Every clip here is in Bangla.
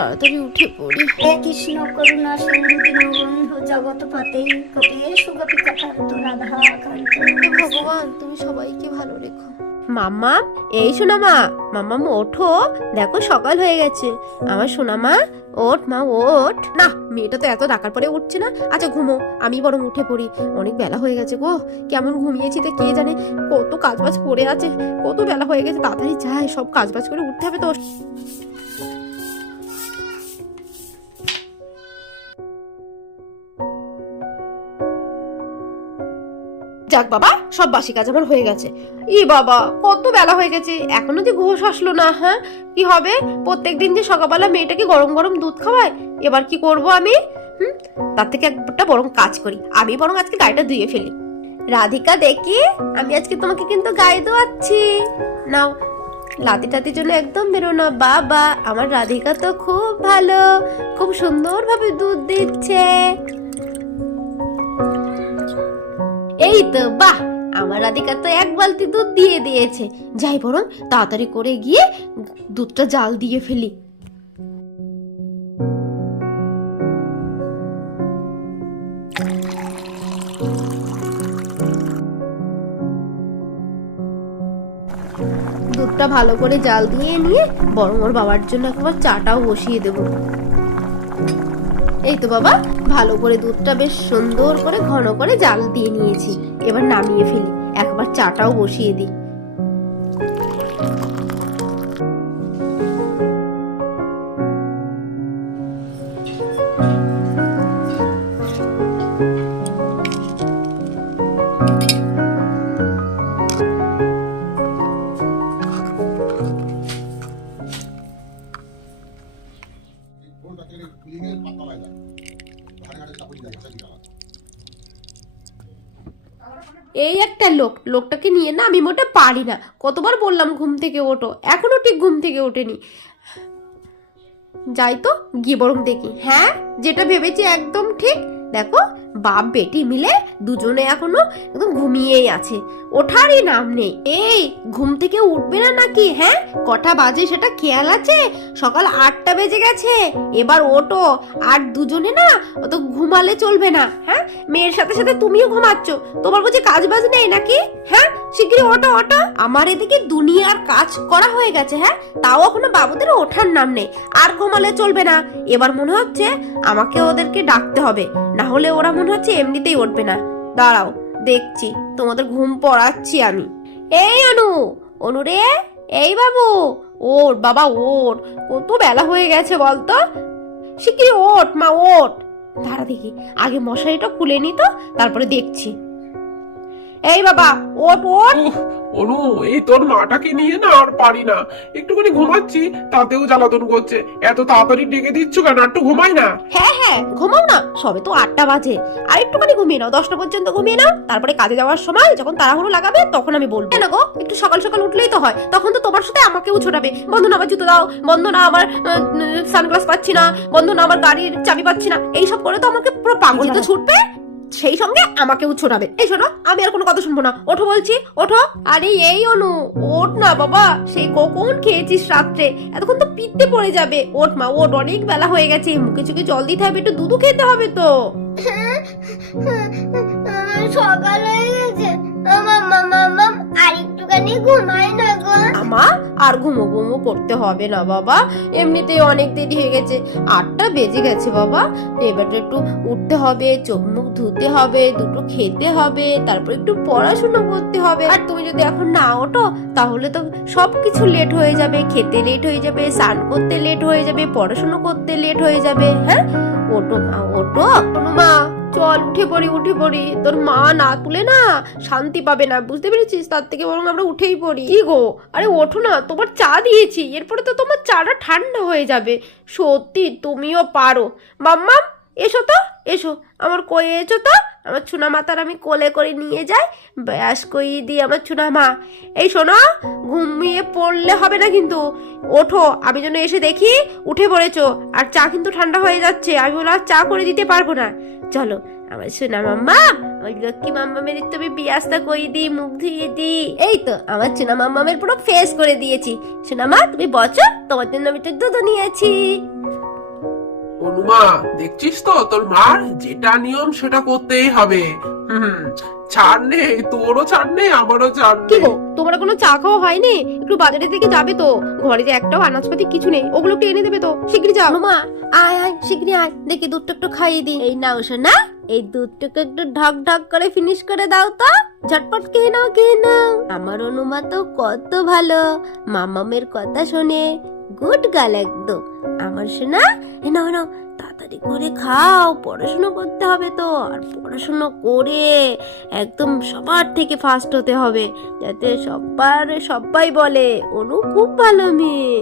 তাড়াতাড়ি উঠে পড়ি। হে কৃষ্ণ করুণা সিন্ধু দীনবন্ধু জগৎ পতে কপি সুগতি কথান্ত রাধা কান্ত। হে ভগবান তুমি সবাইকে ভালো রেখো। মাম্মা এই শোনা মা মাম্মাম ওঠো। দেখো সকাল হয়ে গেছে। আমার সোনা মা ওঠ মা ওঠ। না মেয়েটা তো এত ডাকার পরে উঠছে না। আচ্ছা ঘুমো। আমি বরং উঠে পড়ি। অনেক বেলা হয়ে গেছে গো। কেমন ঘুমিয়েছি তো কে জানে? কত কাজবাজ পড়ে আছে। কত বেলা হয়ে গেছে তাড়াতাড়ি যাই। সব কাজবাজ করে উঠতে হবে তো যাক বাবা, সব বাসি কাজ আমার হয়ে গেছে। ই বাবা, কত বেলা হয়ে গেছে, এখনও যে ঘোষ আসলো না হ্যাঁ? কি হবে? প্রত্যেক দিন যে সকালবেলা মেয়েটাকে গরম গরম দুধ খাওয়ায়, এবার কি করব আমি? হুম? তার থেকে একটা বরং কাজ করি, আমি বরং আজকে গাড়িটা ধুয়ে ফেলি। রাধিকা দেখি, আমি আজকে তোমাকে কিন্তু গায়ে দোয়াচ্ছি নাও লাতি টাতির জন্য একদম বেরো না, বাবা। আমার রাধিকা তো খুব ভালো, খুব সুন্দরভাবে দুধ দিচ্ছে। তো, বাহ! আমার রাধিকা তো এক বালতি দুধ দিয়ে দিয়েছে। যাই বরং তাড়াতাড়ি করে গিয়ে দুধটা জাল দিয়ে ফেলি। দুধটা ভালো করে জাল দিয়ে নিয়ে বরং ওর বাবার জন্য একবার চাটাও বসিয়ে দেবো। এই তো বাবা, ভালো করে দুধটা বেশ সুন্দর করে ঘন করে জাল দিয়ে নিয়েছি। এবার নামিয়ে ফেলি। একবার চাটাও বসিয়ে দিই। এই একটা লোক, লোকটাকে নিয়ে না আমি মোটা পারি না। কতবার বললাম ঘুম থেকে ওঠো, এখনও ঠিক ঘুম থেকে ওঠেনি। যাই তো, গিয়ে বরং দেখি। হ্যাঁ যেটা ভেবেছি একদম ঠিক দেখো, বাপ, বেটি মিলে দুজনে এখনও একদম ঘুমিয়েই আছে। ওঠারই নাম নেই। এই, ঘুম থেকে উঠবে না নাকি হ্যাঁ? কটা বাজে সেটা খেয়াল আছে? সকাল আটটা বেজে গেছে। এবার ওটো আর দুজনে না অত ঘুমালে চলবে না হ্যাঁ? মেয়ের সাথে সাথে তুমিও ঘুমাচ্ছ। তোমার বুঝি কাজ বাজ নেই নাকি হ্যাঁ? শিগগিরই ওঠো ওঠো। আমার এদিকে দুনিয়ার কাজ করা হয়ে গেছে হ্যাঁ? তাও এখনও বাবুদের ওঠার নাম নেই। আর ঘুমালে চলবে না। এবার মনে হচ্ছে আমাকে ওদেরকে ডাকতে হবে। না হলে ওরা মনে হচ্ছে এমনিতেই উঠবে না। দাঁড়াও, দেখছি। তোমাদের ঘুম পড়াচ্ছি আমি। এই অনু অনু রে, এই বাবু ওর বাবা ওর কত বেলা হয়ে গেছে বলতো? শিগগিরই ওঠ, মা, ওঠ। দাঁড়া দেখি, আগে মশারিটা খুলে নি তারপরে দেখছি। এই বাবা ওঠ ওঠ। উফ, অনু এই তোর মাটাকে নিয়ে না আর পারি না। একটুখানি ঘুমাচ্ছি তাতেও জ্বালাতন করছে। এত তাড়াতাড়ি ডেকে দিচ্ছ কেন? একটু ঘুমাই না। হ্যাঁ হ্যাঁ ঘুমাও না। সবে তো আটটা বাজে। আর একটুখানি ঘুমিয়ে নাও দশটা পর্যন্ত ঘুমিয়ে নাও। তারপরে কাজে যাওয়ার সময় যখন তাড়াহুড়ো লাগাবে তখন আমি বলব। কেন গো? একটু সকাল সকাল উঠলেই তো হয়। তখন তো তোমার সাথে আমাকেও ছোটাবে। বন্ধু না আমার জুতো দাও বন্ধু না আমার সানগ্লাস পাচ্ছি না বন্ধু না আমার গাড়ির চাবি পাচ্ছি না। এইসব করে তো আমাকে পুরো পাগল তো ছুটবে? সেই সঙ্গে আমাকেও ছোটাবে। এই শোনো আমি আর কোনো কথা শুনব না। ওঠো বলছি ওঠো। আরে এই অনু ওঠ না বাবা সেই কখন খেয়েছিস রাত্রে? এতক্ষণ তো পিত্তে পড়ে যাবে। ওঠ মা ওঠ অনেক বেলা হয়ে গেছে। মুখে চুখে জল দিতে হবে একটু দুধও খেতে হবে তো। সকাল হয়ে গেছে। আমার মামা মাম আর একটুখানি ঘুমাই না গো। আমা আর ঘুমো ঘুমো করতে হবে না বাবা। এমনিতেই অনেক দেরি হয়ে গেছে। আটটা বেজে গেছে বাবা। এবার একটু উঠতে হবে, চোখ মুখ ধুতে হবে, দুটো খেতে হবে, তারপর একটু পড়াশোনা করতে হবে। আর তুমি যদি এখন না ওঠো, তাহলে তো সব কিছু লেট হয়ে যাবে। খেতে লেট হয়ে যাবে, স্নান করতে লেট হয়ে যাবে, পড়াশোনা করতে লেট হয়ে যাবে হ্যাঁ? ওটো মা ওটো মা। চল, উঠে পড়ি উঠে পড়ি। তোর মা না তুলে না শান্তি পাবে না, বুঝতে পেরেছিস? তার থেকে বরং আমরা উঠেই পড়ি। কি গো? আরে ওঠো না, তোমার চা দিয়েছি। এরপরে তো তোমার চাটা ঠান্ডা হয়ে যাবে। সত্যি, তুমিও পারো। মাম্মাম, এসো তো, এসো। আমার কয়ে এসো তো। আমার চুনা মাতার আমি কোলে করে নিয়ে যাই, ব্যাস কই দিই আমার চুনা মা এই শোনো, ঘুমিয়ে পড়লে হবে না কিন্তু। ওঠো, আমি যেন এসে দেখি উঠে পড়েছো। আর চা কিন্তু ঠান্ডা হয়ে যাচ্ছে, আমি বলে আর চা করে দিতে পারব না। চলো, আমার সোনা মাম্মা ওই লক্ষ্মী মাম্মামের তো আমি বিয়াস্তা কই দিই, মুখ ধুয়ে দিই। এই তো, আমার চুনা মাম্মামের পুরো ফেস করে দিয়েছি। শোনা মা তুমি বছো তোমার জন্য আমি তো দুধ নিয়েছি। অনুমা দেখছিস তো? তোর মার যেটা নিয়ম সেটা করতেই হবে। হুম ছাড় নেই তোরও ছাড় নেই আমারও ছাড় কি নেই গো তোমার কোনো চা খাওয়া হয়নি? একটু বাজারে থেকে যাবে তো। ঘরে যে একটাও আনাজপাতি কিছু নেই ওগুলো একটু এনে দেবে তো। শিগগিরি যাও। মা আয় আয় শিগগিরি আয়। দেখি দুধটা একটু খাইয়ে দিই। এই নাও শোনা এই দুধটাকে একটু ঢক ঢক করে ফিনিশ করে দাও তো। ঝটপট খেয়ে নাও খেয়ে নাও। আমার অনুমা তো কত ভালো। মামামের কথা শোনে গুড গাল একদম। আমার শোনা এ নাও নাও তাড়াতাড়ি করে খাও, পড়াশোনা করতে হবে তো। আর পড়াশোনা করে একদম সবার থেকে ফার্স্ট হতে হবে, যাতে সবার সবাই বলে, অনু খুব ভালো মেয়ে।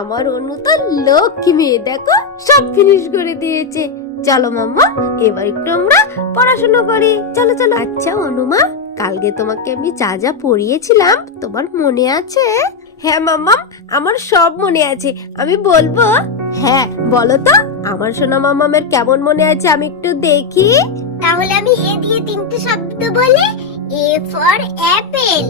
আমার অনু তো লক্ষ্মী মেয়ে, দেখো, সব ফিনিশ করে দিয়েছে। চলো মাম্মা, এবার একটু আমরা পড়াশোনা করি। চলো চলো আচ্ছা অনুমা কালকে তোমাকে আমি যা যা পড়িয়েছিলাম, তোমার মনে আছে? হ্যাঁ মাম্মাম আমার সব মনে আছে। আমি বলব? হ্যাঁ। বলো তো আমার সোনা মাম্মামের কেমন মনে আছে? আমি একটু দেখি। তাহলে আমি এ দিয়ে তিনটে শব্দ বলি। A for apple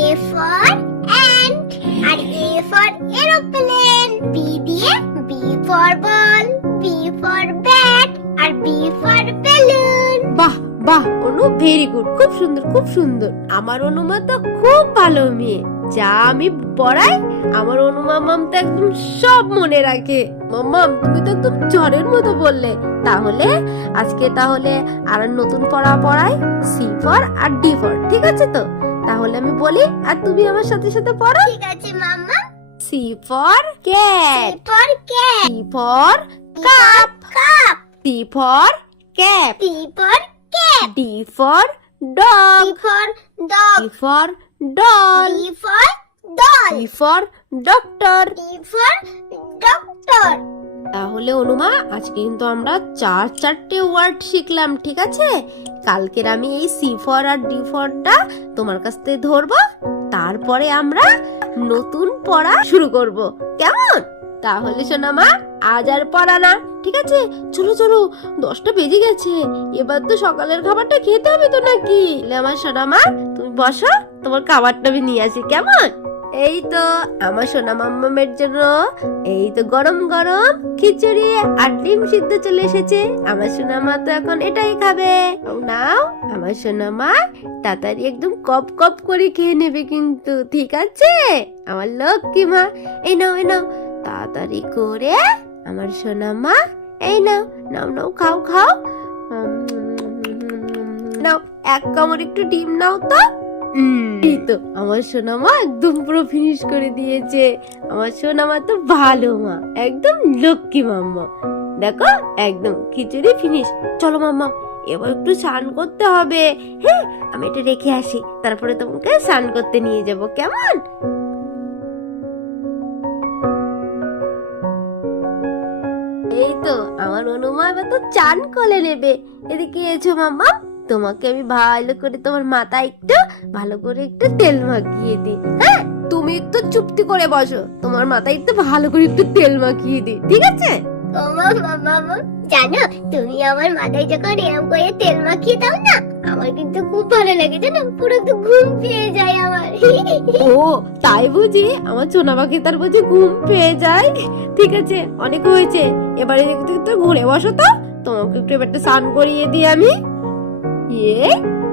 A for ant R A for aeroplane. B দিয়ে B for ball B for bat R B for balloon. বাহ বাহ অনু ভেরি গুড খুব সুন্দর খুব সুন্দর। আমার অনুমা তো খুব ভালো মেয়ে। যা আমি পড়াই আমার অনুমা মাম তো একদম সব মনে রাখে। মাম্মাম তুমি তো একদম ঝড়ের মতো বললে। তাহলে আজকে তাহলে আর নতুন পড়া পড়াই সি ফর আর ডি ফর ঠিক আছে তো? তাহলে আমি বলি আর তুমি আমার সাথে সাথে পড়ো? ঠিক আছে mumma C for cat for cat C for cup cup C for cap T for D for dog T for dog E for doll. D for doll E for doctor. D for doctor তাহলে অনুমা আজকে কিন্তু আমরা চার চারটে ওয়ার্ড শিখলাম ঠিক আছে? কালকের আমি এই সি ফর আর ডি ফরটা তোমার কাছ থেকে ধরবো তারপরে আমরা নতুন পড়া শুরু করব। কেমন? তাহলে সোনামা আজ আর পড়া না, ঠিক আছে? চলো চলো, দশটা বেজে গেছে। এবার তো সকালের খাবারটা খেতে হবে তো নাকি? আমার সোনামা, তুমি বসো, তোমার খাবারটা আমি নিয়ে আসি, কেমন? এই তো, আমার সোনা মাম্মামের জন্য, এই তো গরম গরম খিচুড়ি আর ডিম সিদ্ধ চলে এসেছে। আমার সোনা মা তো এখন এটাই খাবে। নাও, আমার সোনা মা তাড়াতাড়ি একদম কপ কপ করে খেয়ে নেবে কিন্তু, ঠিক আছে? আমার লক্ষ্মী মা, এই নাও এই নাও, তাড়াতাড়ি করে আমার সোনা মা এই নাও নাও নাও খাও খাও। নাও এক কামড় একটু ডিম নাও তো। এই তো আমার সোনা মা একদম পুরো ফিনিশ করে দিয়েছে। আমার সোনা মা তো ভালো মা একদম লক্ষ্মী মাম্মা। দেখো একদম খিচুড়ি ফিনিশ চলো মাম্মা এবার একটু স্নান করতে হবে। হ্যাঁ আমি এটা রেখে আসি তারপরে তোমাকে স্নান করতে নিয়ে যাব কেমন? এই তো, আমার অনুমা এবার তো চান কলে নেবে। এদিকে এছো মাম্মা, তোমাকে আমি ভালো করে তোমার মাথা একটু ভালো করে একটু তেল মাখিয়ে দিই হ্যাঁ? তুমি একটু চুপটি করে বসো, তোমার মাথায় একটু ভালো করে একটু তেল মাখিয়ে দিই, ঠিক আছে? ও মামা মামা। জানো, তুমি আমার মাথায় যখন এরম করে তেল মাখিয়ে দাও না, আমার কিন্তু খুব ভালো লাগে, জানো? পুরো তো ঘুম পেয়ে যায় আমার। ও, তাই বুঝি? আমার সোনা পাখি তার বুঝি ঘুম পেয়ে যায়। ঠিক আছে, অনেক হয়েছে। এবারে একটু একটু ঘুরে বসো তো। তোমাকে একটু এবার স্নান করিয়ে দিই আমি। ইয়ে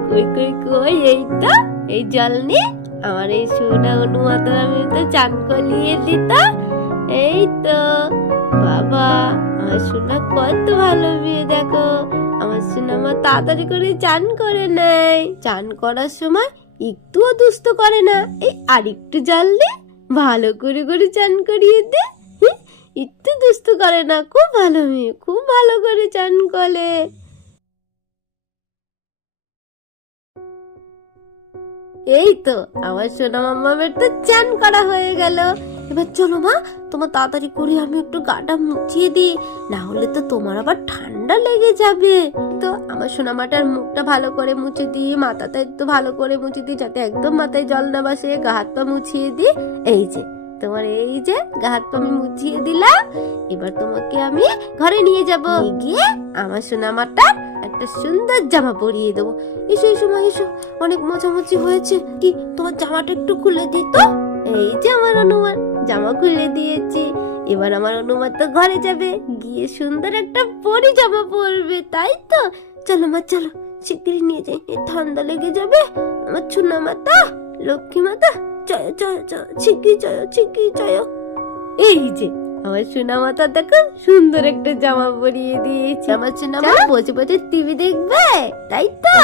কই কই কই, এই তো, এই জল নিয়ে আমার এই সোনা অনুমাতার আমি তো চান করিয়ে দিত এই তো বাবা, আমার সোনা কত ভালো মেয়ে দেখো। আমার সোনা মা তাড়াতাড়ি করে চান করে নেয়। চান করার সময় একটুও দুস্থ করে না। এই আরেকটু জল দে ভালো করে করে চান করিয়ে দে। একটু দুস্থ করে না, খুব ভালো মেয়ে, খুব ভালো করে চান করে। এই তো, আমার সোনা মাম্মামের তো চান করা হয়ে গেল। এবার চলো মা, তোমার তাড়াতাড়ি করে আমি একটু গাটা মুছিয়ে দিই, না হলে তো তোমার আবার ঠান্ডা লেগে যাবে। তো আমার সোনামাটার মুখটা ভালো করে মুছে দিই মাথাটা একটু ভালো করে মুছে দিই যাতে একদম মাথায় জল না বাসে, গা হাত পা মুছিয়ে দিই। এই যে, তোমার এই যে, গা হাত পা আমি মুছিয়ে দিলাম। এবার তোমাকে আমি ঘরে নিয়ে যাব। গিয়ে আমার সোনামাটা একটা সুন্দর জামা পরিয়ে দেবো। এসো এসো মা, এসো। অনেক মোছামুছি হয়েছে। কি, তোমার জামাটা একটু খুলে দিত এই যে আমার অনুমান জামা খুলে দিয়েছি। এবার আমার অনুমান তো ঘরে যাবে। গিয়ে সুন্দর একটা পরি জামা পরবে তাই তো? চলো মা চলো। শিগগিরই নিয়ে যাই। এই ঠান্ডা লেগে যাবে। আমার ছুনা মাতা লক্ষ্মী মাতা চয় চয় চয়। শিগগির চয় শিগগির চয়। এই যে আমার সোনা মাতা দেখো সুন্দর একটা জামা পরিয়ে দিয়েছে। আমার সোনা মা বসে বসে টিভি দেখবে তাই তো?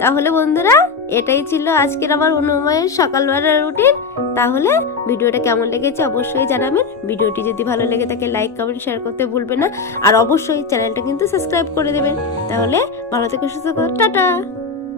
তাহলে বন্ধুরা, এটাই ছিল আজকের আমার অনুময়ের সকালবেলার রুটিন তাহলে ভিডিওটা কেমন লেগেছে অবশ্যই জানাবেন। ভিডিওটি যদি ভালো লেগে থাকে লাইক কমেন্ট শেয়ার করতে ভুলবেন না। আর অবশ্যই চ্যানেলটা কিন্তু সাবস্ক্রাইব করে দেবেন। তাহলে ভালো থেকে, সুস্থ। টাটা!